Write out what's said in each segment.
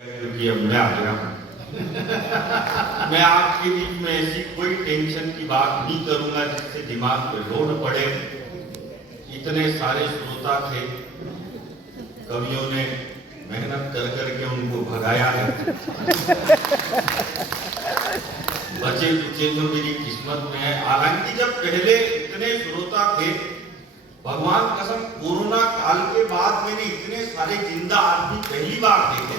क्योंकि अब मैं आ गया हूँ। मैं आपके बीच में ऐसी कोई टेंशन की बात नहीं करूंगा जिससे दिमाग पे लोड पड़े। इतने सारे श्रोता थे, कवियों ने मेहनत कर करके उनको भगाया है। बचे कुचे जो मेरी किस्मत में है। हालांकि जब पहले इतने श्रोता थे, भगवान कसम कोरोना काल के बाद मैंने इतने सारे जिंदा आदमी पहली बार देखे।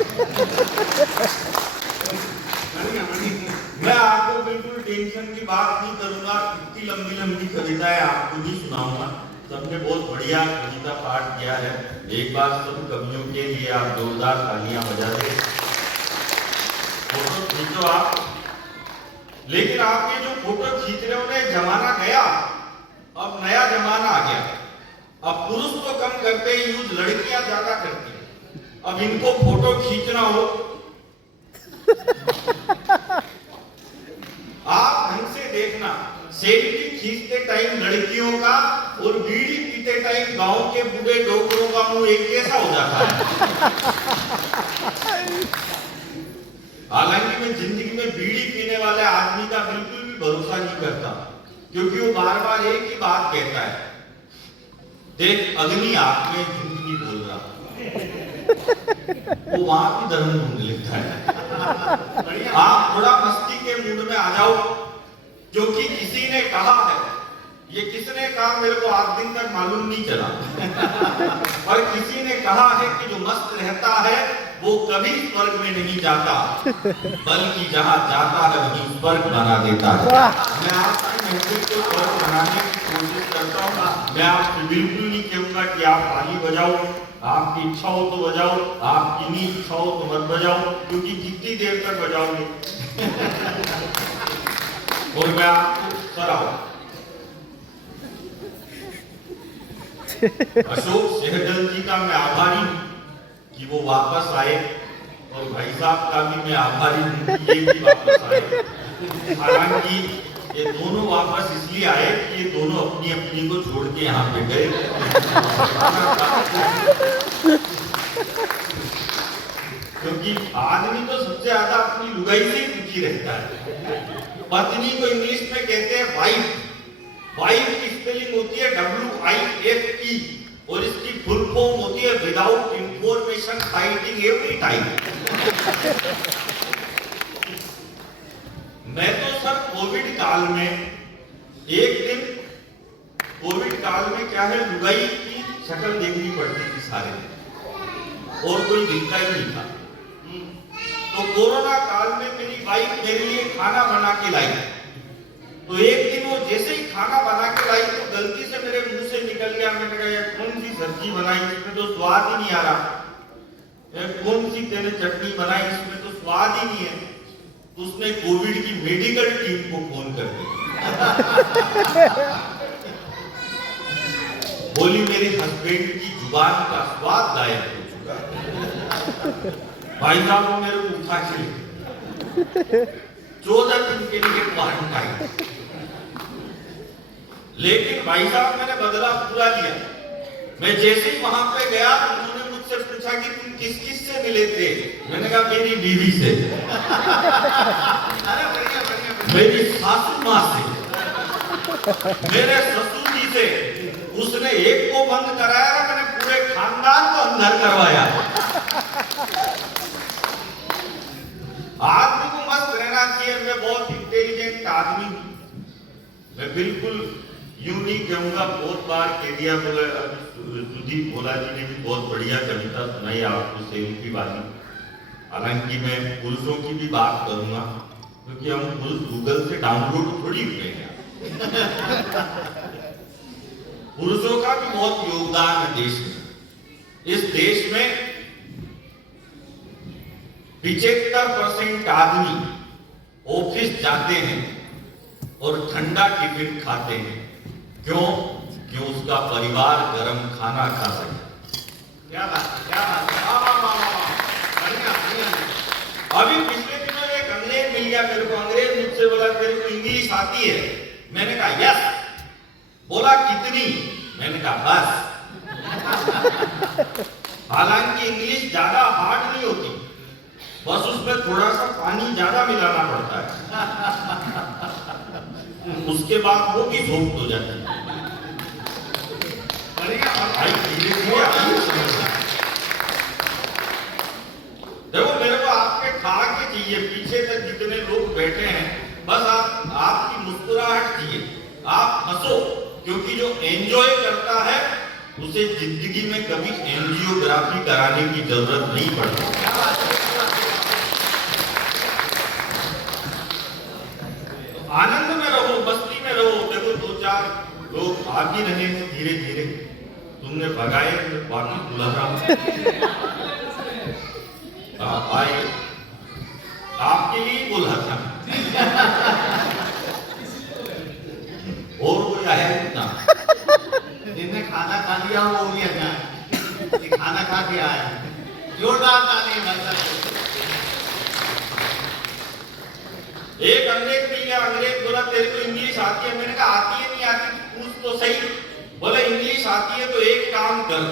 मैं आपको बिल्कुल टेंशन की बात नहीं करूंगा, इतनी लंबी लंबी कविताएं आपको नहीं सुनाऊंगा। सबने बहुत बढ़िया कविता पाठ किया है। एक बार सब कवियों के लिए आप जोरदार तालियां बजा दें। फोटो खींचो आप। लेकिन आपके जो फोटो खींच रहे हो जमाना गया, अब नया जमाना आ गया। अब पुरुष तो कम करते हैं, यूज लड़कियां ज्यादा करती हैं। अब इनको फोटो खींचना हो, आप ढंग से देखना। सेल्फी खींचते टाइम लड़कियों का और बीड़ी पीते टाइम गांव के बूढ़े डोकरों का मुंह एक जैसा हो जाता है। हालांकि मैं जिंदगी में बीड़ी पीने वाले आदमी का बिल्कुल भी भरोसा नहीं करता, क्योंकि वो बार बार एक ही बात कहता है, देख अग्नि आग में झूठ नहीं बोल रहा। वो वहां भी धर्म ढूंढ लेता है। आप थोड़ा मस्ती के मूड में आ जाओ, क्योंकि किसी ने कहा है, ये किसने कहा मेरे को आज दिन तक मालूम नहीं चला, और किसी ने कहा है कि जो मस्त रहता है वो कभी स्वर्ग में नहीं जाता, बल्कि जहां जाता है वहीं स्वर्ग बना देता है। मैं आपकी महफिल को स्वर्ग बनाने की कोशिश करता हूँ। मैं आपसे बिल्कुल नहीं कहूंगा कि आप ताली बजाओ, आपकी इच्छा हो तो बजाओ, आपकी नहीं इच्छा हो तो मत बजाओ, क्योंकि कितनी देर तक बजाओगे। और मैं आपको सराहूं, अशोक सहगल जी का मैं आभारी हूं कि वो वापस आए, और भाई साहब का भी मैं आभारी हूं कि ये भी वापस आए। हालांकि ये दोनों वापस इसलिए आए कि ये दोनों अपनी अपनी को छोड़ के यहाँ पे गए। क्योंकि आदमी तो सबसे ज्यादा अपनी लुगाई से दुखी रहता है। पत्नी को इंग्लिश में कहते हैं वाइफ। वाइफ की स्पेलिंग होती है WIFE, और इसकी फुल फॉर्म होती है without information fighting every time. मैं तो सर कोविड काल में एक दिन, कोविड काल में क्या है, लुगाई की शक्ल देखनी पड़ती थी सारे, और कोई दिखता ही नहीं था। तो कोरोना काल में मेरी वाइफ मेरे लिए खाना बना के लाई। तो एक दिन वो जैसे ही खाना बना के लाई तो गलती से मेरे मुंह से निकल गया। मैंने कहा यार कौन सी सब्जी बनाई, इसमें तो स्वाद ही नहीं आ रहा। कौन सी तेरे चटनी बनाई, इसमें तो स्वाद ही नहीं है। तो उसने कोविड की मेडिकल टीम को फोन कर दिया। बोली मेरे हस्बैंड की जुबान का स्वाद गायब हो चुका। भाई साहब वो मेरे को उठा के 14 दिन के लिए क्वारंटाइन। लेकिन भाई साहब मैंने बदला पूरा लिया। मैं जैसे ही वहां पे गया, उन्होंने मुझसे पूछा कि तुम किस किस से मिले थे। मैंने कहा मेरी बीवी से, मेरी सासू माँ से, मेरे ससुर जी से। उसने एक को बंद कराया ना, मैंने पूरे खानदान को अंदर करवाया। आदमी को मस्त रहना चाहिए। मैं बहुत इंटेलिजेंट आदमी हूं। मैं बिल्कुल यूं नहीं कहूंगा, बहुत बार कह दिया। सुदीप भोला जी ने भी बहुत बढ़िया कविता सुनाई आपको, सेल्फी वाली। हालांकि मैं पुरुषों की भी बात करूंगा, क्योंकि हम पुरुष गूगल से डाउनलोड थोड़ी हुए हैं। पुरुषों का भी बहुत योगदान है देश में। इस देश में 75% आदमी ऑफिस जाते हैं और ठंडा टिफिन खाते हैं। क्यों? क्यों उसका परिवार गर्म खाना खा सके। क्या बात है, क्या बात है। अभी पिछले दिनों एक अंग्रेज मिल गया मेरे को। अंग्रेज मुझसे बोला तेरे को इंग्लिश आती है? मैंने कहा यस। बोला कितनी? मैंने कहा बस। हालांकि इंग्लिश ज्यादा हार्ड नहीं होती। बस उसमें थोड़ा सा पानी ज्यादा मिलाना पड़ता है, उसके बाद वो भी धूप हो जाती है। भाई धीरे धीरे आइए समझना। देखो मेरे को आपके ठहाके चाहिए, पीछे तक जितने लोग बैठे हैं बस आपकी मुस्कुराहट चाहिए, आप हंसो, क्योंकि जो एंजॉय करता है उसे जिंदगी में कभी एंजियोग्राफी कराने की जरूरत नहीं पड़ती। आनंद में रहो, मस्ती में रहो। देखो दो चार लोग भाग ही रहे हैं धीरे धीरे, तुमने भगाए तो बाकी बुला रहा हूं। आए आपके लिए बोला था। और कोई आया ना, जिनने खाना खा लिया वो लिया जाए, ये खाना खा के आया। जोरदार ताली भाई साहब। एक अंग्रेज मिल गया, अंग्रेज बोला तेरे को इंग्लिश आती है? मैंने कहा आती है नहीं आती, पूछ तो सही। बोला इंग्लिश आती है तो एक काम कर,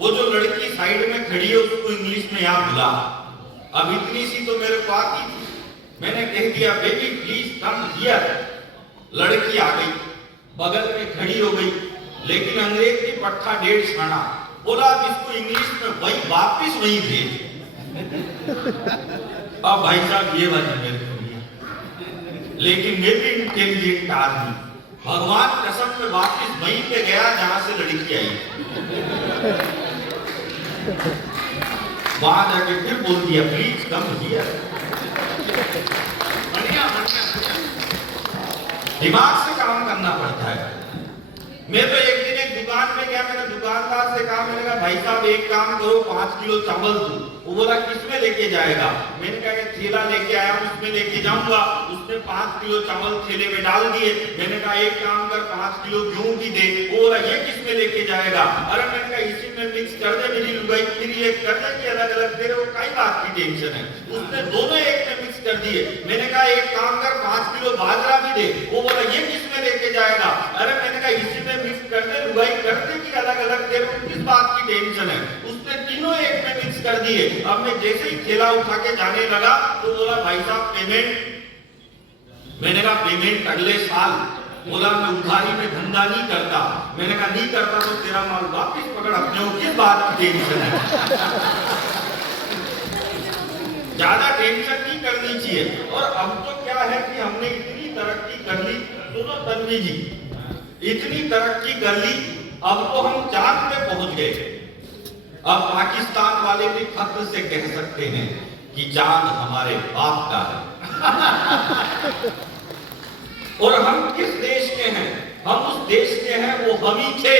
वो जो लड़की साइड में खड़ी है उसको इंग्लिश में यहाँ बुला। अब इतनी सी तो मेरे को आती थी, मैंने कह दिया बेबी प्लीज कम हियर। लड़की आ गई, बगल में खड़ी हो गई, लेकिन अंग्रेज की पट्टा 1.5 छाना। बोला अब इसको इंग्लिश में वही वापिस वही भेज। अब भाई साहब ये वाली मेरे को लिया, लेकिन मैं भी इंटेलिजेंट आदमी, भगवान कसम में वापिस वहीं पे गया जहां से लड़की आई। वहां जाके फिर बोल दिया प्लीज कम हियर। बढ़िया बढ़िया। दिमाग से काम करना पड़ता है। मैं तो एक दिन एक दुकान में गया, मैंने दुकानदार से कहा, मैंने कहा भाई साहब एक काम करो 5 किलो चावल दो। वो बोला किसमें लेके जाएगा? मैंने कहा थैला लेके आया हूं उसमें लेके जाऊंगा। उसने 5 किलो चावल थैले में डाल दिए। मैंने कहा एक काम कर 5 किलो गेहूं भी दे। वो बोला ये किसमें लेके जाएगा? अरे मैंने कहा इसी में मिक्स कर दे, मेरी लुगाई फिर ये कर दे कि अलग अलग तेरे को कई बात की टेंशन है। उसने दोनों एक में मिक्स कर दिए। मैंने कहा एक काम कर 5 किलो बाजरा भी दे। वो बोला ये किसमें लेके जाएगा? अरे मैंने कहा इसी में मिक्स कर दे, लुगाई कर दे कि अलग अलग तेरे को किस बात की टेंशन है। उसने तीनों एक में मिक्स कर दिए। अब मैं जैसे ही थैला उठा के जाने लगा तो बोला भाई साहब पेमेंट। मैंने कहा पेमेंट अगले साल। बोला मैं उधारी में धंधा नहीं करता। मैंने कहा नहीं करता तो तेरा माल वापिस पकड़, अपने को किस बात की टेंशन है। ज्यादा टेंशन नहीं करनी चाहिए। और अब तो क्या है कि हमने इतनी तरक्की कर ली, सुनो तन्वी जी, इतनी तरक्की कर ली, अब तो हम चांद पे पहुंच गए। अब पाकिस्तान वाले भी फख्र से कह सकते हैं कि चांद हमारे बाप का है। और हम किस देश के हैं? हम उस देश के हैं, वो हम ही थे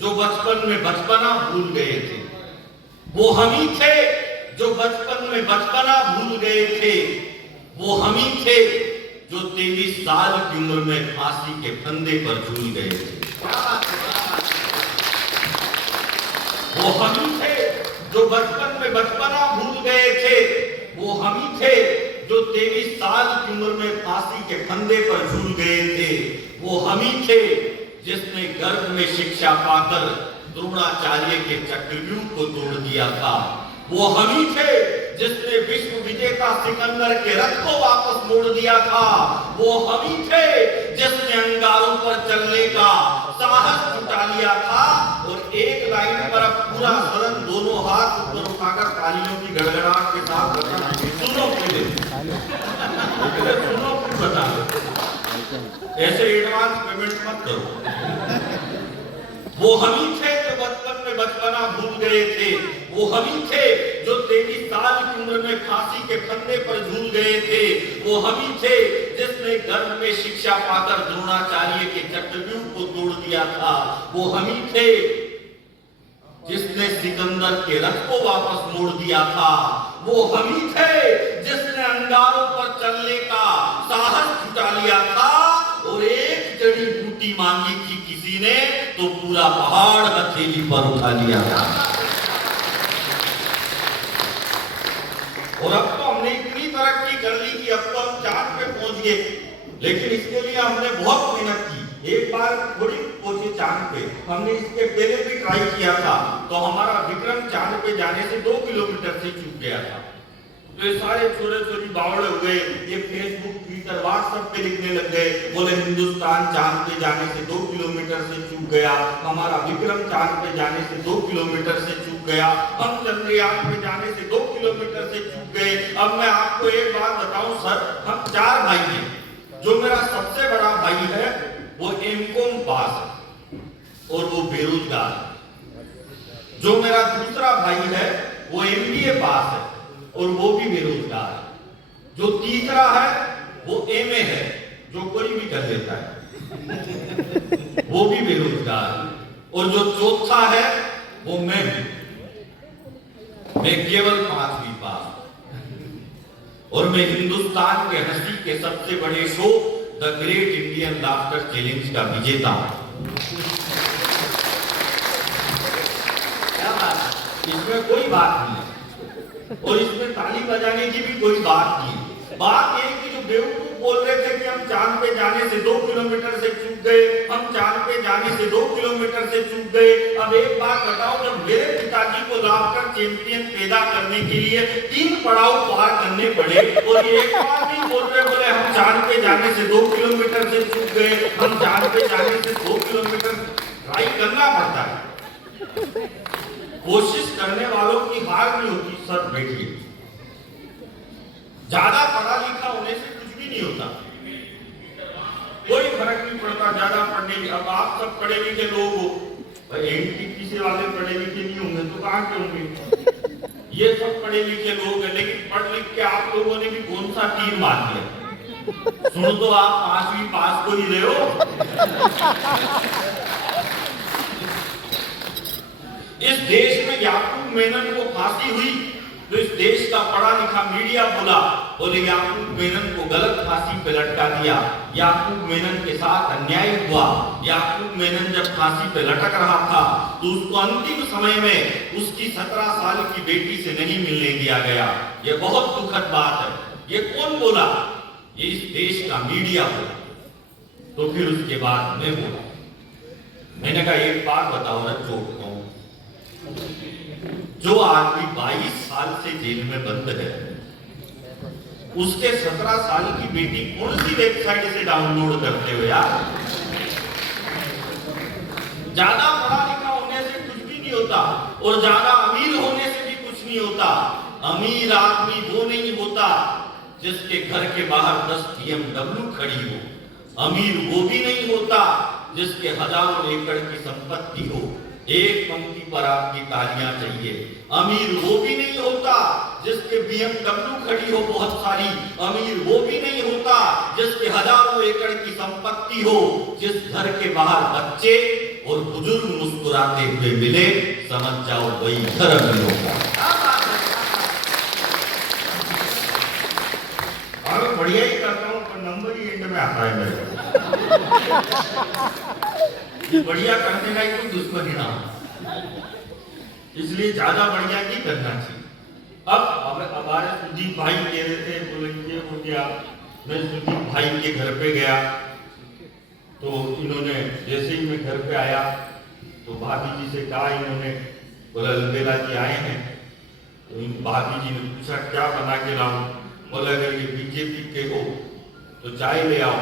जो बचपन में बचपना भूल गए थे। वो हम ही थे जो बचपन में बचपना भूल गए थे। वो हम ही थे जो 23 साल की उम्र में फांसी के फंदे पर झूल गए थे। वो हम ही थे जो बचपन में बचपना भूल गए थे। वो हम ही थे जो 23 साल की उम्र में फांसी के फंदे पर झूल गए थे। वो हम ही थे जिसने गर्भ में शिक्षा पाकर द्रोणाचार्य के चक्रव्यूह को तोड़ दिया था। वो हम ही थे जिसने विश्व विजेता सिकंदर के रथ को वापस मोड़ दिया था। वो हम ही थे जिसने अंगारों पर चलने का साहस जुटा लिया था। और एक लाइन पर अब पूरा सदन दोनों हाथ ऊपर उठाकर तालियों की गड़गड़ाहट के साथ बताना। सुनो फिर सुनो फिर बता, ऐसे एडवांस पेमेंट मत करो। वो हम ही थे जो बचपन में बचपना भूल गए थे। वो हम ही थे जो 23 साल की उम्र में फांसी के फंदे पर झूल गए थे। वो हम ही थे जिसने गर्भ में शिक्षा पाकर द्रोणाचार्य के चक्रव्यूह को तोड़ दिया था। वो हम ही थे जिसने सिकंदर के रथ को वापस मोड़ दिया था। वो हम ही थे जिसने अंगारों पर चलने का साहस जुटा लिया था। और एक जड़ी बूटी मांगी थी किसी ने तो पूरा पहाड़ हथेली पर उठा लिया था। और अब तो हमने इतनी तरक्की कर ली कि अब तो हम चांद पे पहुंच गए। लेकिन इसके लिए हमने बहुत मेहनत की। एक बार थोड़ी पहुंचे चांद पे, हमने इसके पहले भी ट्राई किया था तो हमारा विक्रम चांद पे जाने से 2 किलोमीटर से चूक गया था। तो ये सारे छोरे छोरी बावड़े हो गए, ये फेसबुक ट्विटर व्हाट्सएप पे लिखने लग गए, बोले हिंदुस्तान चांद पे जाने से 2 किलोमीटर से चूक गया, हमारा विक्रम चांद पे जाने से 2 किलोमीटर से चूक गया, हम चंद्रयान पे जाने से 2 किलोमीटर से चूक गए। अब मैं आपको एक बात बताऊं सर, हम 4 भाई हैं। जो मेरा सबसे बड़ा भाई है वो एमकॉम पास है और वो बेरोजगार है। जो मेरा दूसरा भाई है वो एमबीए पास है और वो भी बेरोजगार है। जो तीसरा है वो एमए है, जो कोई भी कर लेता है, वो भी बेरोजगार है। और जो चौथा है वो मैं केवल 5वीं पास और मैं हिंदुस्तान के हंसी के सबसे बड़े show the great Indian laughter challenge का विजेता हूं। क्या बात है? इसमें कोई बात नहीं है और इसमें ताली बजाने की भी कोई बात नहीं है। बात ये कि जो बेवकूफ बोल रहे थे कि हम चांद पे जाने से 2 किलोमीटर से चूक गए, हम चांद पे जाने से 2 किलोमीटर से चूक गए। अब एक बात बताओ, जब मेरे पिताजी को लाफ्टर चैंपियन पैदा करने के लिए 3 पड़ाव पार करने पड़े और एक बार नहीं बोल रहे, बोले हम चांद पे जाने से 2 किलोमीटर से चूक गए, हम चांद पे जाने से 2 किलोमीटर ट्राई करना पड़ता है। कोशिश करने वालों की हार नहीं होती सर। बैठिए, ज्यादा पढ़ा लिखा होने से कुछ भी नहीं होता, कोई फर्क नहीं पड़ता ज्यादा पढ़ने की। अब आप सब पढ़े लिखे लोग हो, एनटीपीसी वाले पढ़े लिखे नहीं होंगे तो कहां के होंगे? ये सब पढ़े लिखे लोग हैं, लेकिन पढ़ लिख के आप लोगों ने भी कौन सा तीर मार दिया? सुन तो आप 5वीं पास को ही रहे हो। इस देश में याकूब मेनन को फांसी हुई तो इस देश का पढ़ा लिखा मीडिया बोले याकूब मेनन को गलत फांसी पे लटका दिया। याकूब मेनन के साथ अन्याय हुआ। याकूब मेनन जब फांसी पे लटक रहा था तो उसको अंतिम समय में उसकी 17 साल की बेटी से नहीं मिलने दिया गया। ये बहुत दुखद बात है। ये कौन बोला? ये इस देश का मीडिया बोला। तो फिर उसके बाद मैं बोला, मैंने कहा एक बात बताओ ना, चोट हूं, जो आदमी 22 साल से जेल में बंद है, उसके 17 साल की बेटी कौन सी वेबसाइट से डाउनलोड करते हो यार? ज्यादा पढ़ा लिखा होने से कुछ भी नहीं होता और ज्यादा अमीर होने से भी कुछ नहीं होता। अमीर आदमी वो नहीं होता जिसके घर के बाहर 10 BMW खड़ी हो। अमीर वो भी नहीं होता जिसके हजारों एकड़ की संपत्ति हो। एक पंक्ति पर आपकी तालियां चाहिए। अमीर वो भी नहीं होता जिसके BMW खड़ी हो बहुत सारी। अमीर वो भी नहीं होता जिसके हजारों एकड़ की संपत्ति हो। जिस घर के बाहर बच्चे और बुजुर्ग मुस्कुराते हुए मिले, समझ जाओ वही घर अमीर होगा। मैं बढ़िया ही करता हूँ पर नंबर ही एंड में आता है मेरे को। बढ़िया करने का ही कोई दुश्मनी ना हो, इसलिए ज्यादा बढ़िया नहीं करना चाहिए। अब हमारे सुदीप भाई कह रहे थे, बोले ये हो गया। मैं सुदीप भाई के घर पे गया तो इन्होंने जैसे ही मैं घर पे आया तो भाभी जी से कहा, इन्होंने बोला अलबेला जी आए हैं। तो इन भाभी जी ने पूछा क्या बना के लाऊं? बोला अगर ये बीजेपी के हो तो चाय ले आओ,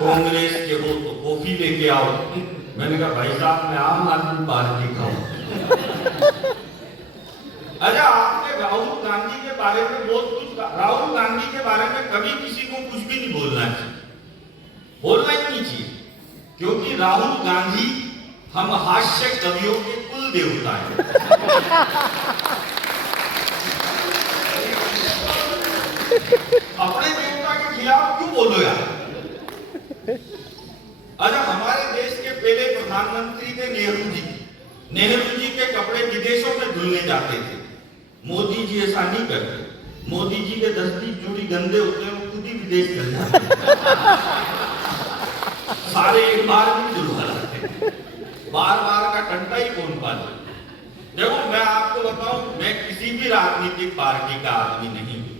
कांग्रेस के हो तो कॉफी लेके आओ। मैंने कहा भाई साहब मैं आम आदमी पार्टी का हूं। अच्छा, आपने राहुल गांधी के बारे में बहुत कुछ कहा। राहुल गांधी के बारे में कभी किसी को कुछ भी नहीं बोलना चाहिए, बोलना ही नहीं चाहिए, क्योंकि राहुल गांधी हम हास्य कवियों के कुल देवता हैं। अपने देवता के खिलाफ क्यों बोलो यार? अच्छा, हमारे देश के पहले प्रधानमंत्री थे नेहरू जी। नेहरू जी के कपड़े विदेशों में धुलने जाते थे। मोदी जी ऐसा नहीं करते। मोदी जी के 10 जोड़ी गंदे होते हैं, वो खुद ही विदेश चल जाते। सारे एक बार भी धुलवा लाते, बार बार का टंटा ही कौन पाले। देखो मैं आपको बताऊं, मैं किसी भी राजनीतिक पार्टी का आदमी नहीं हूं,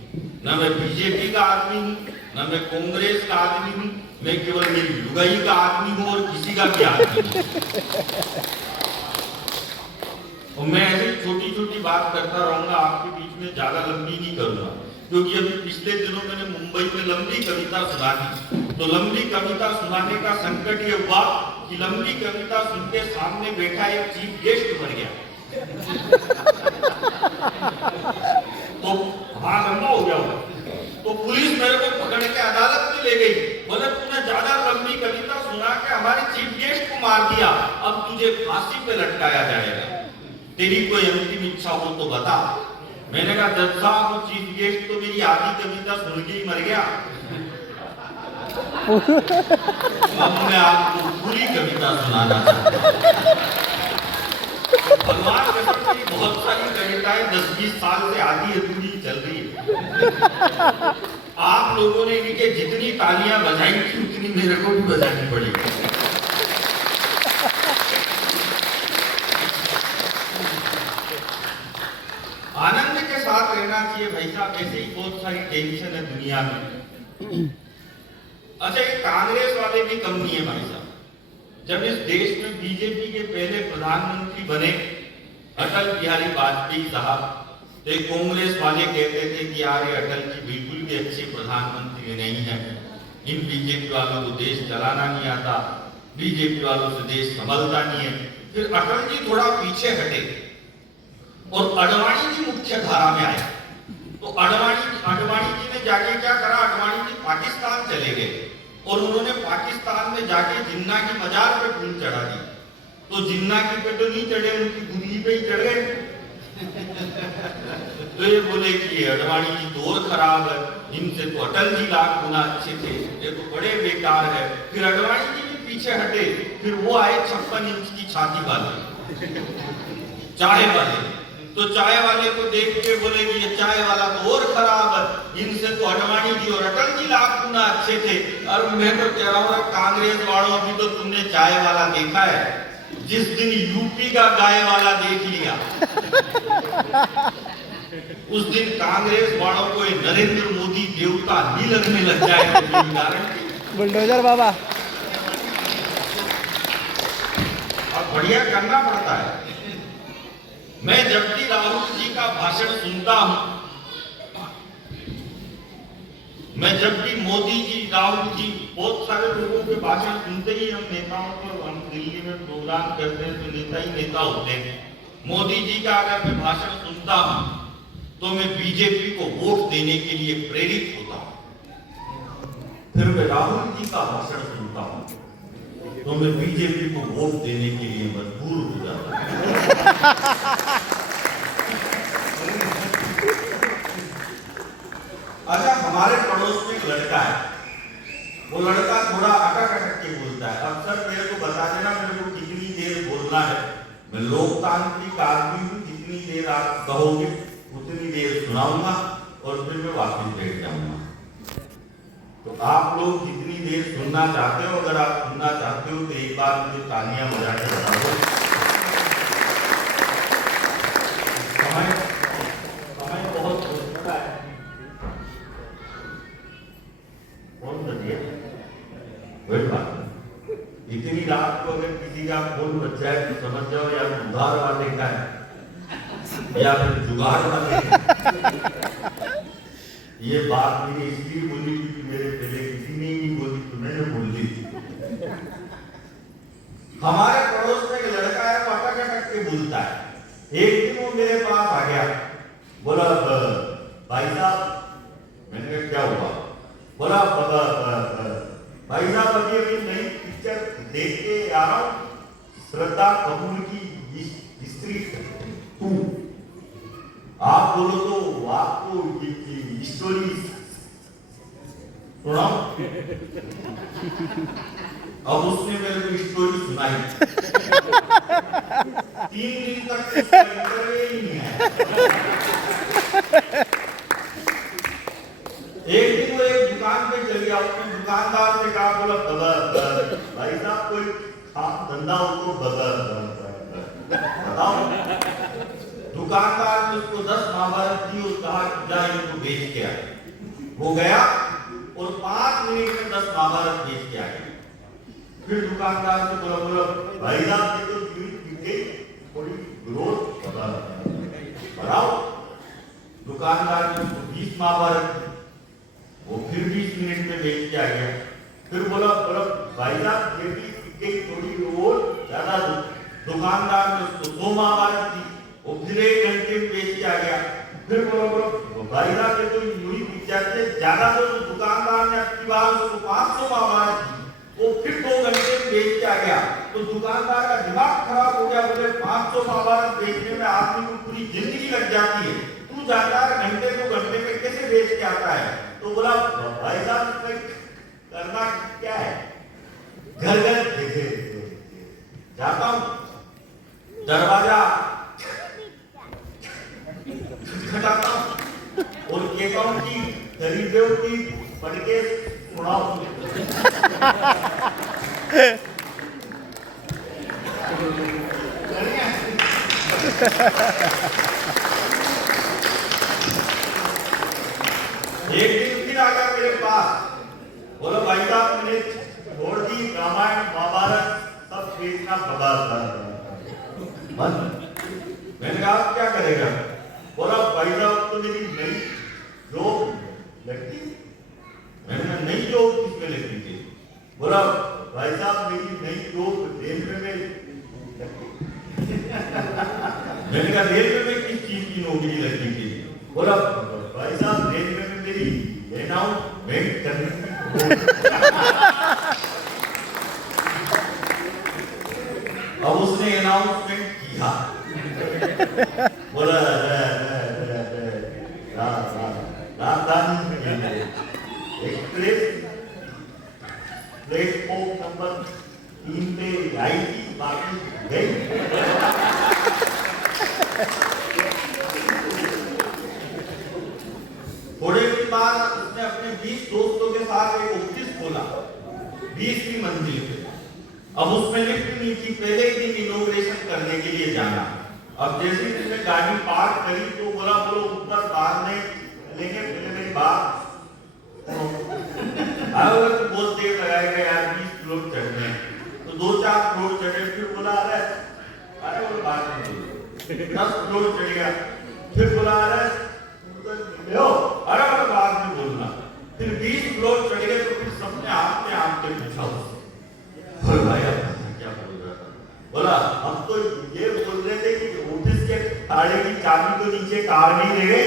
ना मैं बीजेपी का आदमी हूं, ना मैं कांग्रेस का आदमी हूं। मैं केवल मेरी लुगाई का आदमी हूं और किसी का भी आदमी नहीं। और मैं ऐसी छोटी छोटी बात करता रहूंगा आपके बीच इसमें ज्यादा लंबी नहीं करूंगा, क्योंकि अभी पिछले दिनों मैंने मुंबई में लंबी कविता सुना दी। तो लंबी कविता सुनाने का संकट ये हुआ कि लंबी कविता सुन के सामने बैठा एक चीफ गेस्ट मर गया। तो हाँ, लंबा हो गया होगा। तो पुलिस मेरे को पकड़ के अदालत में ले गई, बोले तूने ज्यादा लंबी कविता सुना के हमारे चीफ गेस्ट को मार दिया, अब तुझे फांसी पे लटकाया जाएगा, तेरी कोई अंतिम इच्छा हो तो बता। मैंने कहा जज साहब, वो चीफ गेस्ट तो मेरी आधी कविता सुन के ही मर गया, अब मैं आपको पूरी कविता सुनाना चाहता हूँ। भगवान कसम मेरी बहुत सारी कविताएं 10-20 साल से आधी अधूरी चल रही है। आप लोगों ने इनके जितनी तालियां बजाई थी उतनी मेरे को भी बजानी पड़ेगी। आनंद के साथ रहना चाहिए भाई साहब, ऐसे ही बहुत सारी टेंशन है दुनिया में। अच्छा, ये कांग्रेस वाले भी कम नहीं है भाई साहब। जब इस देश में बीजेपी के पहले प्रधानमंत्री बने अटल बिहारी वाजपेयी साहब, तो कांग्रेस वाले कहते थे कि यार ये अटल जी बिल्कुल भी अच्छे प्रधानमंत्री नहीं है, इन बीजेपी वालों को देश चलाना नहीं आता, बीजेपी वालों से देश संभलता नहीं है। फिर अटल जी थोड़ा पीछे हटे और आडवाणी जी मुख्य धारा में आए। तो आडवाणी जी ने जाके क्या करा, आडवाणी जी पाकिस्तान चले गए और उन्होंने पाकिस्तान में जाके जिन्ना की मजार पे फूल चढ़ा दी। तो जिन्ना की पे तो नहीं चढ़े, उनकी गुंजी पे ही चढ़ गए। तो ये बोले कि आडवाणी जी तो और खराब है, इनसे तो अटल जी लाख गुना अच्छे थे, ये तो बड़े बेकार है। फिर आडवाणी जी भी पीछे हटे, फिर वो आए 56 इंच की छाती वाले, चाय वाले। तो चाय वाले को देख के बोले कि ये चाय वाला तो और खराब है, इनसे तो आडवाणी जी और अटल जी लाख गुना अच्छे थे। और मैं तो कह रहा हूँ कांग्रेस वालों, अभी तो तुमने चाय वाला देखा है, जिस दिन यूपी का गाय वाला देख लिया उस दिन कांग्रेस वालों को नरेंद्र मोदी देवता नहीं लगने लग जाएगा। बुलडोजर बाबा, और बढ़िया करना पड़ता है। मैं जब भी राहुल जी का भाषण सुनता हूं, मैं जब भी मोदी जी, राहुल जी, बहुत सारे लोगों के भाषण सुनते ही हम नेताओं को, हम दिल्ली में प्रोग्राम करते हैं तो नेता ही नेता होते हैं। मोदी जी का अगर मैं भाषण सुनता हूं तो मैं बीजेपी को वोट देने के लिए प्रेरित होता हूं। फिर मैं राहुल जी का भाषण सुनता हूं तो मैं बीजेपी को वोट देने के लिए मजबूर हो जाता हूं। अच्छा, हमारे पड़ोस में एक लड़का है, वो लड़का थोड़ा अटक के बोलता है। अक्सर मेरे को बता देना मेरे को कितनी देर बोलना है, मैं लोकतांत्रिक आदमी हूँ, जितनी देर आप कहोगे उतनी देर सुनाऊंगा और फिर मैं वापस बैठ जाऊंगा। तो आप लोग जितनी देर सुनना चाहते हो, अगर आप सुनना चाहते हो तो एक बार मुझे तालियां बजा के बताओ। समय बहुत होता है। कौन बजिए? वही बात, इतनी रात को अगर किसी का फोन बच जाए तो समझ जाओ या उधार वाले का है या फिर जुगाड़ वाले का। ये बात मैंने इसलिए बोली क्योंकि मेरे पहले किसी ने नहीं बोली तो मैंने बोल दी। हमारे पड़ोस में एक लड़का है, पापा क्या करके बोलता है। एक दिन वो मेरे पास आ गया, बोला भाई साहब। मैंने कहा क्या हुआ? बोला भाई साहब अभी अभी नई पिक्चर देख के आ रहा हूँ, श्रद्धा कपूर की स्त्री 2। आप बोलो तो आपको स्टोरी सुनाओ। अब उसने मेरे को स्टोरी सुनाई। 3 दिन तक उसका इंटरव्यू ही नहीं आया। एक दिन वो एक दुकान पे चल गया, उसने दुकानदार से कहा, बोला भाई साहब कोई काम धंधा हो तो बताओ। दुकानदार ने उसको 10 महाभारत दी और कहा जा इनको बेच के आए। वो गया और 5 मिनट में 10 महाभारत बेच के आए। फिर दुकानदार से बोला भाई साहब ये तो थोड़ी ग्रोथ बताओ। दुकानदार ने उसको 20 महाभारत दी, वो फिर 20 मिनट में बेच के आ गया। फिर बोला बोला भाई साहब ये भी एक थोड़ी और ज्यादा दो। दुकानदार ने उसको 2 महाभारत दी, वो फिर 1 घंटे में बेच के आ गया। फिर बोला बोला भाई साहब ये तो यूं ही बिक जाते ज्यादा दो। तो दुकानदार ने अपनी बार उसको 500 महाभारत दी, वो फिर 2 घंटे में बेच के आ गया। तो दुकानदार का दिमाग खराब हो गया, बोले 500 महाभारत बेचने में आदमी को पूरी जिंदगी लग जाती है, तू जाता है घंटे 2 घंटे में कैसे बेच के आता है? तो बोला भाई साहब करना क्या है, घर घर देखे जाता हूं, दरवाजा खटखटाता हूं और कहता हूं कि गरीबों की पढ़ के सुनाओ। एक दिन फिर आ गया मेरे पास, बोलो भाई साहब मैंने छोड़ दी रामायण महाभारत सब बेचना बंद। मैंने कहा आप क्या करेगा? बोला भाई साहब तो मेरी नई जॉब लगती। मैंने कहा नई जॉब किसमें लगती थी? बोला भाई साहब मेरी नई जॉब रेलवे में लगती। मैंने कहा रेलवे में किस चीज की नौकरी लगती थी? बोला भाई साहब रेलवे में मेरी अनाउंसमेंट करनी थी। अब उसने अनाउंसमेंट किया, बोला राजधानी एक्सप्रेस प्लेटफॉर्म नंबर 3 पे आई थी, बाकी गई। थोड़े दिन बाद उसने अपने 20 दोस्तों के साथ एक ऑफिस खोला 20वीं मंजिल पे। अब उसमें लिफ्ट नहीं थी, पहले ही दिन इनॉग्रेशन करने के लिए जाना। अब जैसे उसने गाड़ी पार्क करी तो बोला बोलो ऊपर बाहर में लेंगे, पहले मेरी बात तो बहुत देर लगाएगा यार 20 फ्लोर चढ़ने। तो 2-4 फ्लोर चढ़े, फिर बोला अरे बोलो बात नहीं, 10 फ्लोर चढ़ गया, फिर बोला अरे बोलो बाद में बोलना। फिर 20 फ्लोर चढ़ गए तो फिर सबने आप के पूछा उससे, भाई क्या बोल रहा था? बोला हम तो ये बोल रहे थे कि ऑफिस के ताले की चाबी तो नीचे कार नहीं ले गई।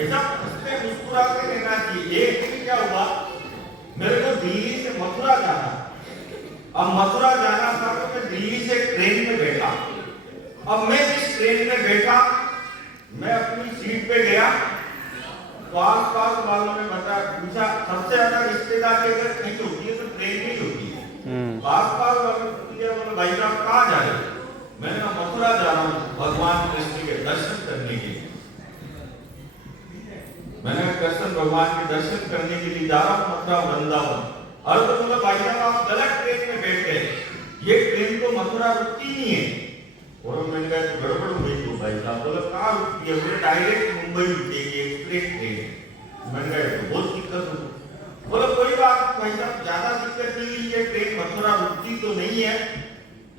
ऐसा उसने मुस्कुरा के कहना चाहिए। एक दिन क्या हुआ, मेरे को दिल्ली से मथुरा जाना। अब मथुरा जाना था तो मैं दिल्ली से ट्रेन में बैठा। अब मैं जिस ट्रेन में बैठा, मैं अपनी सीट पे गया तो आस-पास वालों ने पूछा, सबसे ज्यादा रिश्तेदारी अगर कहीं होती है तो ट्रेन में ही होती है। आस-पास वालों ने पूछा, बोले भाई साहब कहाँ जा रहे हो? मैंने कहा मथुरा जा रहा हूँ भगवान कृष्ण के दर्शन करने के लिए। मैंने कृष्ण भगवान के दर्शन करने के लिए जा रहा हूँ मथुरा वृंदावन। और तो बोला भाई साहब आप गलत ट्रेन में बैठ गए, ये ट्रेन तो मथुरा रुकती नहीं है। और मैंने कहा तो गड़बड़ हो गई तो भाई साहब। बोला कहाँ रुकती है? बोले डायरेक्ट मुंबई रुकेगी एक्सप्रेस ट्रेन। मैंने कहा तो बहुत दिक्कत हो। बोला कोई बात भाई साहब ज्यादा दिक्कत नहीं है, ये ट्रेन मथुरा रुकती तो नहीं है,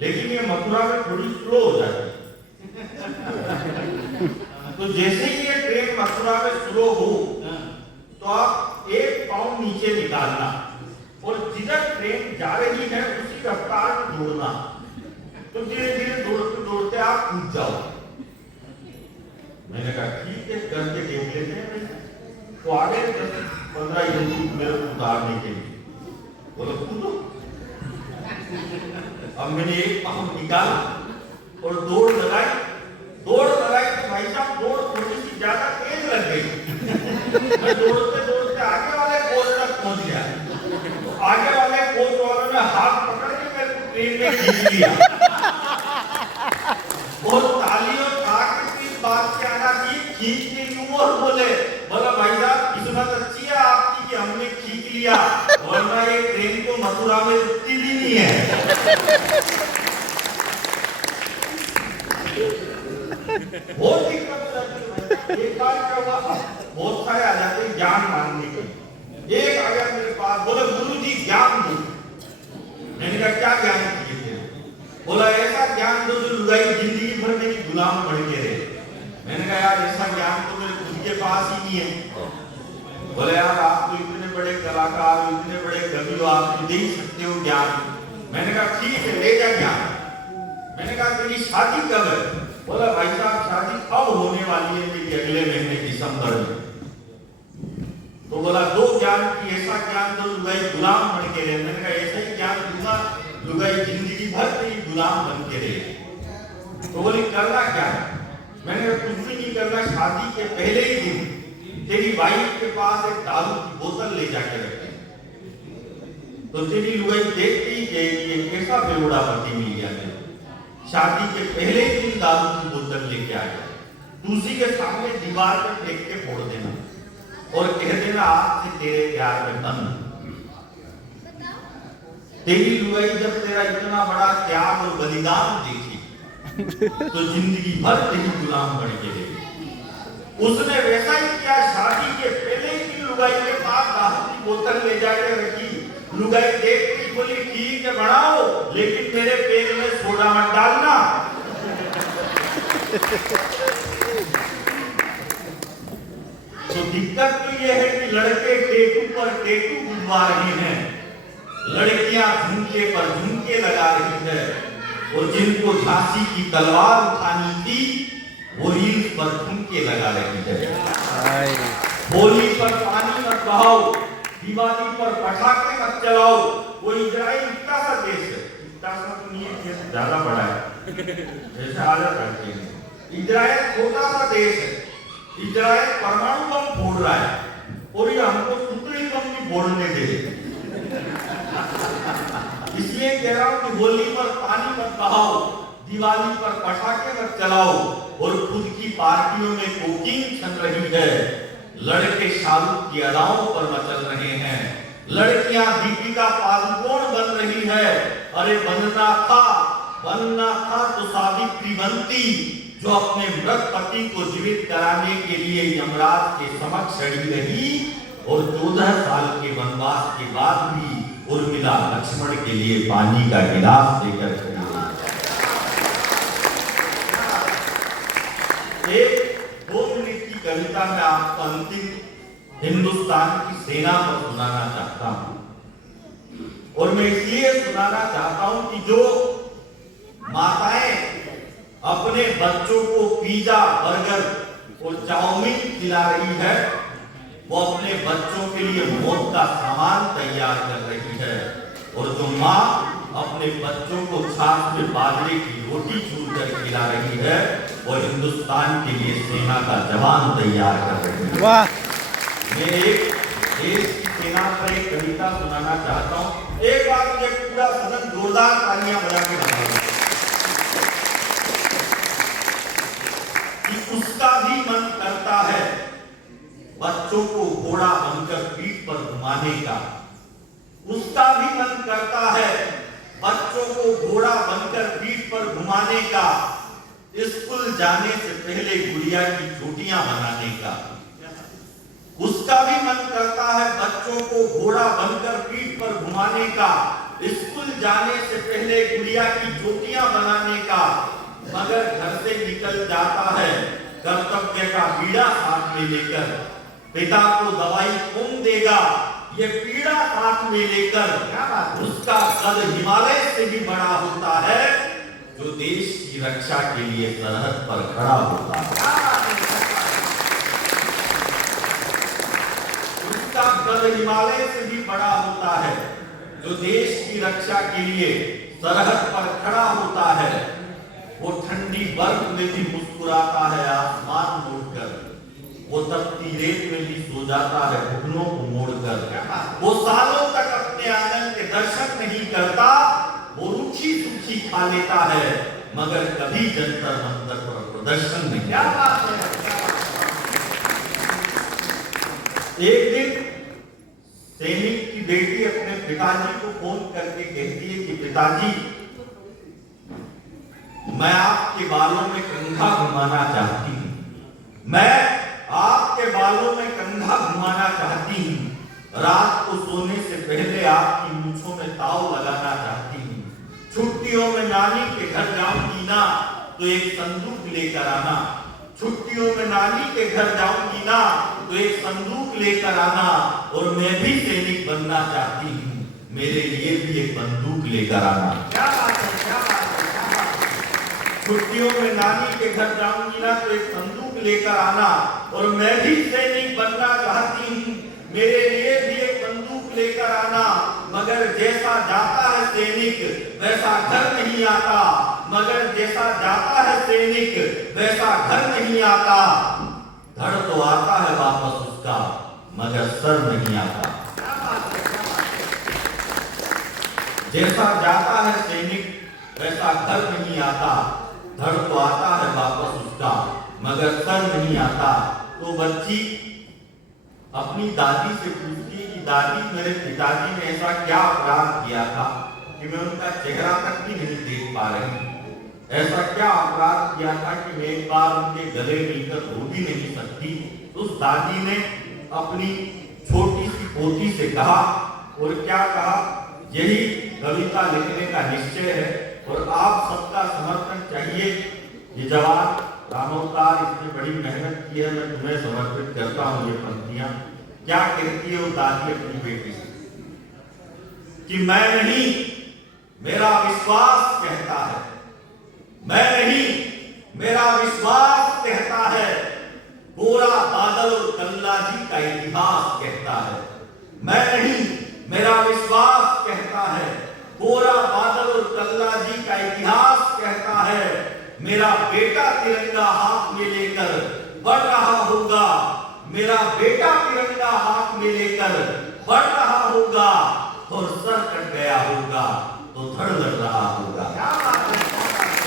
लेकिन ये मथुरा में थोड़ी स्लो हो जाती है। तो जैसे ही ये ट्रेन मथुरा में स्लो हो तो आप 1 पाउंड नीचे निकालना और जिधर ट्रेन जा रही है उसी रफ्तार में दौड़ना। तो धीरे धीरे दौड़ते दौड़ते आप कूद जाओ। मैंने कहा ठीक है करके देख लेते हैं। तो आगे 10-15 यूनिट मेरे को उतारने के लिए बोलो कूदो। अब मैंने 1 पाउंड निकाला और दौड़ लगाई तो भाई साहब दौड़ थोड़ी सी ज्यादा तेज लग गई। मैं दौड़ते दौड़ते आगे वाले कोच तक पहुंच गया। तो आगे वाले कोच वालों ने हाथ पकड़ के मेरे को ट्रेन में खींच लिया और तालियों की बात के आना की खींच के यूं और बोला भाई साहब किस्मत अच्छी है आपकी कि हमने खींच लिया, वरना ये ट्रेन को मथुरा में रुकती भी नहीं है। बहुत दिक्कत हो जाती है। एक बार क्या हुआ, बहुत सारे आ जाते हैं ज्ञान मांगने के लिए। एक आ गया मेरे पास, बोला गुरुजी ज्ञान दो। मैंने कहा क्या ज्ञान चाहिए? बोला ज्ञान दो जो लुगाई जिंदगी भर मेरी गुलाम बन के रहे। मैंने कहा यार ऐसा ज्ञान तो मेरे खुद के पास ही नहीं है। बोले यार आप तो इतने बड़े कलाकार, इतने बड़े कवि हो, आप दे ही सकते हो ज्ञान। मैंने कहा ठीक है ले जा ज्ञान। मैंने कहा तेरी शादी कब है? बोला भाई साहब शादी कब होने वाली है? मेरी अगले महीने दिसंबर में। तो बोला दो ज्ञान की, ऐसा ज्ञान दो लुगाई गुलाम बन के रहे। मैंने कहा ऐसा ही ज्ञान दूंगा लुगाई जिंदगी भर तेरी गुलाम बन के रहे। तो बोली करना क्या है? मैंने कहा कुछ भी नहीं करना, शादी के पहले ही दिन तेरी वाइफ के पास एक दारू की बोतल ले जाके रखे, तो तेरी लुगाई देखती ही कहेगी ये कैसा बेवड़ा पति मिल गया है। शादी के पहले ही दिन दारू की बोतल लेके आ गया, दूसरी के सामने दीवार पर फेंक के फोड़ देना और कह देना आज से तेरे प्यार में बंद। तेरी लुगाई जब तेरा इतना बड़ा त्याग और बलिदान देखी तो जिंदगी भर तेरी गुलाम बन के रहेगी। उसने वैसा ही किया, शादी के पहले ही लुगाई के पास दारू की बोतल ले जाकर रखी। लुगाई देखती बोली ठीक है बढ़ाओ, लेकिन मेरे पेट में सोडा मत डालना। तो दिक्कत तो यह है कि लड़के टेटू पर टेटू बुलवा रहे हैं, लड़कियां झुमके पर झुमके लगा रही है, और जिनको झांसी की तलवार उठानी थी वो रील पर झुमके लगा रही है। होली पर पानी मत बहाओ, दिवाली पर पटाखे मत चलाओ। वो इजराइल इतना सा देश है, इतना सा तो नहीं है, ज्यादा बड़ा है, जैसे आजा करते हैं। इजराइल छोटा सा देश है, इजराइल परमाणु बम फोड़ रहा है और ये हमको सुतली बम भी फोड़ने दे। इसलिए कह रहा हूं कि होली पर पानी मत बहाओ, दिवाली पर पटाखे मत चलाओ, और खुद की पार्टियों में कोकिंग चल रही है। लड़के शाहरुख की अदाओं पर मचल रहे हैं, लड़कियां दीपिका पादुकोण बन रही है। अरे बनना था तो सावित्री बनती, जो अपने मृत पति को जीवित कराने के लिए यमराज के समक्ष खड़ी रही और 14 साल के वनवास के बाद भी उर्मिला लक्ष्मण के लिए पानी का गिलास लेकर खड़ी रही। एक 2 मिनट की कविता में आपको अंतिम हिंदुस्तान की सेना पर सुनाना चाहता हूं, और मैं इसलिए सुनाना चाहता हूं कि जो माताएं अपने बच्चों को पिज्जा, बर्गर और चाउमीन खिला रही है, वो अपने बच्चों के लिए मौत का सामान तैयार कर रही है, और जो माँ अपने बच्चों को छाछ में बाजरे की रोटी चूर कर खिला रही है, वो हिंदुस्तान के लिए सेना का जवान तैयार कर रही है। वाह! मैं एक देश की सेना पर एक कविता सुनाना चाहता हूँ। एक बार मुझे पूरा सदन जोरदार तालियां बजा के बताओ कि उसका भी मन करता है बच्चों को घोड़ा बनकर पीठ पर घुमाने का। उसका भी मन करता है बच्चों को घोड़ा बनकर पीठ पर घुमाने का, स्कूल जाने से पहले गुड़िया की चोटियां बनाने का। उसका भी मन करता है बच्चों को घोड़ा बनकर पीठ पर घुमाने का, स्कूल जाने से पहले गुड़िया की चोटियां बनाने का, मगर घर से निकल जाता है कर्तव्य का बीड़ा हाथ में लेकर। पिता को दवाई कौन देगा ये पीड़ा हाथ में लेकर। उसका कद हिमालय से भी बड़ा होता है जो देश की रक्षा के लिए सरहद पर खड़ा होता है। उसका कद हिमालय से भी बड़ा होता है जो देश की रक्षा के लिए सरहद पर खड़ा होता है। वो ठंडी बर्फ में भी मुस्कुराता है आसमान मोड़कर, वो तपती रेत में भी सो जाता है घुटनों को मोड़कर। वो सालों तक अपने आंगन के दर्शन नहीं करता, वो रूखी सूखी खा लेता है, मगर कभी जंतर मंतर पर प्रदर्शन नहीं। क्या बात है। एक दिन सैनिक की बेटी अपने पिताजी को फोन करके कहती है कि पिताजी मैं आपके बालों में कंघा घुमाना चाहती हूँ, मैं आपके बालों में कंघा घुमाना चाहती हूँ, रात को सोने से पहले आपकी मूंछों में ताव लगाना चाहती हूँ, छुट्टियों में नानी के घर जाऊंगी ना तो एक संदूक लेकर आना, छुट्टियों में नानी के घर जाऊंगी ना तो एक संदूक लेकर आना, और मैं भी सैनिक बनना चाहती हूँ, मेरे लिए भी एक बंदूक लेकर आना। क्या बात है, क्या बात है, क्या बात है। छुट्टियों में नानी के घर जाऊंगी ना तो एक संदूक लेकर आना, और मैं भी सैनिक बनना चाहती हूँ, मेरे लिए भी एक बंदूक लेकर आना। मगर जैसा जाता है सैनिक वैसा घर नहीं आता, मगर जैसा जाता है सैनिक वैसा घर नहीं आता। धड़ तो आता है वापस उसका, मगर सर नहीं आता। क्या बात है, क्या बात है। जैसा जाता है सैनिक वैसा घर नहीं आता, धड़ तो आता है वापस उसका, मगर सर नहीं आता। तो बच्ची अपनी दादी से पूछती है कि दादी, मेरे पिताजी ने ऐसा क्या अपराध किया था कि मैं उनका चेहरा तक भी नहीं देख पा रही, ऐसा क्या अपराध किया था कि मैं एक बार उनके गले मिलकर रो भी नहीं सकती। तो उस दादी ने अपनी छोटी सी पोती से कहा, और क्या कहा, यही कविता लिखने का निश्चय है और आप सबका समर्थन चाहिए। ये जवान रामोतार, इसने बड़ी मेहनत की है, मैं तुम्हें समर्पित करता हूँ ये पंक्तियां। क्या कहती है वो दादी अपनी बेटी से कि मैं नहीं, मेरा विश्वास कहता है, मैं नहीं, मेरा विश्वास कहता है, गोरा बादल और कल्ला जी का इतिहास कहता है। मैं नहीं, मेरा विश्वास कहता है, गोरा बादल और कल्ला जी का इतिहास कहता है। मेरा बेटा तिरंगा हाथ में लेकर बढ़ रहा होगा, मेरा बेटा तिरंगा हाथ में लेकर बढ़ रहा होगा, और सर कट गया होगा तो धड़ लड़ रहा होगा। क्या बात है, क्या बात है।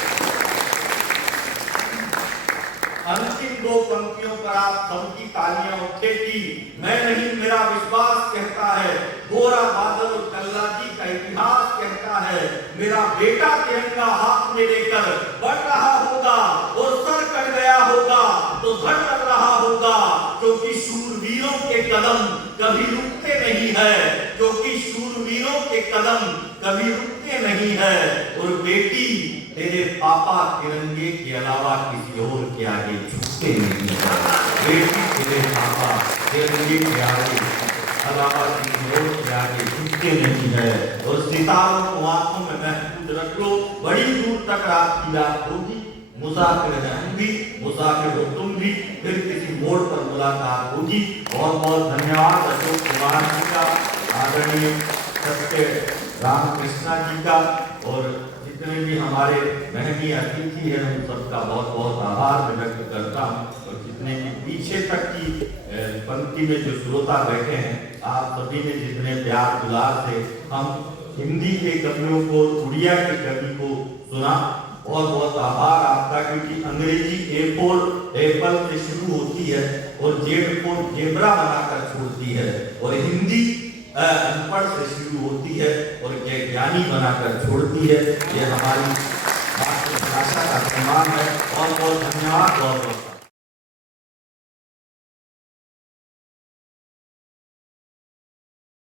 अंतिम दो पंक्तियों पर आप सबकी तालियां उठेगी। मैं नहीं, मेरा विश्वास कहता है, गोरा बादल और कल्ला जी का इतिहास कहता है। मेरा बेटा तिरंगा हाथ में लेकर बढ़ रहा होगा और सर कट गया होगा तो धड़ लड़ रहा होगा, क्योंकि शूरवीरों के कदम कभी रुकते नहीं है, क्योंकि शूरवीरों के कदम कभी रुकते नहीं है। और बेटी, तेरे पापा तिरंगे के अलावा किसी और के आगे झुकते नहीं है। बेटी, तेरे पापा तिरंगे के आगे अलावा किसी और के आगे झुकते नहीं है। और सितारों को आंखों में महफूज रख लो, बड़ी दूर तक रात की रात होगी, मुसाफिर है हम भी, मुसाफिर हो तुम भी, फिर किसी मोड़ पर मुलाकात होगी। बहुत बहुत धन्यवाद अशोक कुमार जी का, आदरणीय सत्य रामकृष्णा जी का, और जितने भी हमारे महंगी अतिथि हैं उन सबका बहुत बहुत आभार मैं व्यक्त करता हूँ। और जितने भी पीछे तक की पंक्ति में जो श्रोता बैठे हैं, आप सभी ने जितने प्यार दुलार से हम हिंदी के कवियों को, उड़िया के कवि को सुना, बहुत बहुत आभार आपका। क्योंकि अंग्रेजी A4 एप्पल से शुरू होती है और Z4 जेब्रा बनाकर छोड़ती है, और हिंदी अनपढ़ से शुरू होती है और ज्ञानी बनाकर छोड़ती है। ये हमारी मातृभाषा का सम्मान है। बहुत बहुत धन्यवाद। बहुत बहुत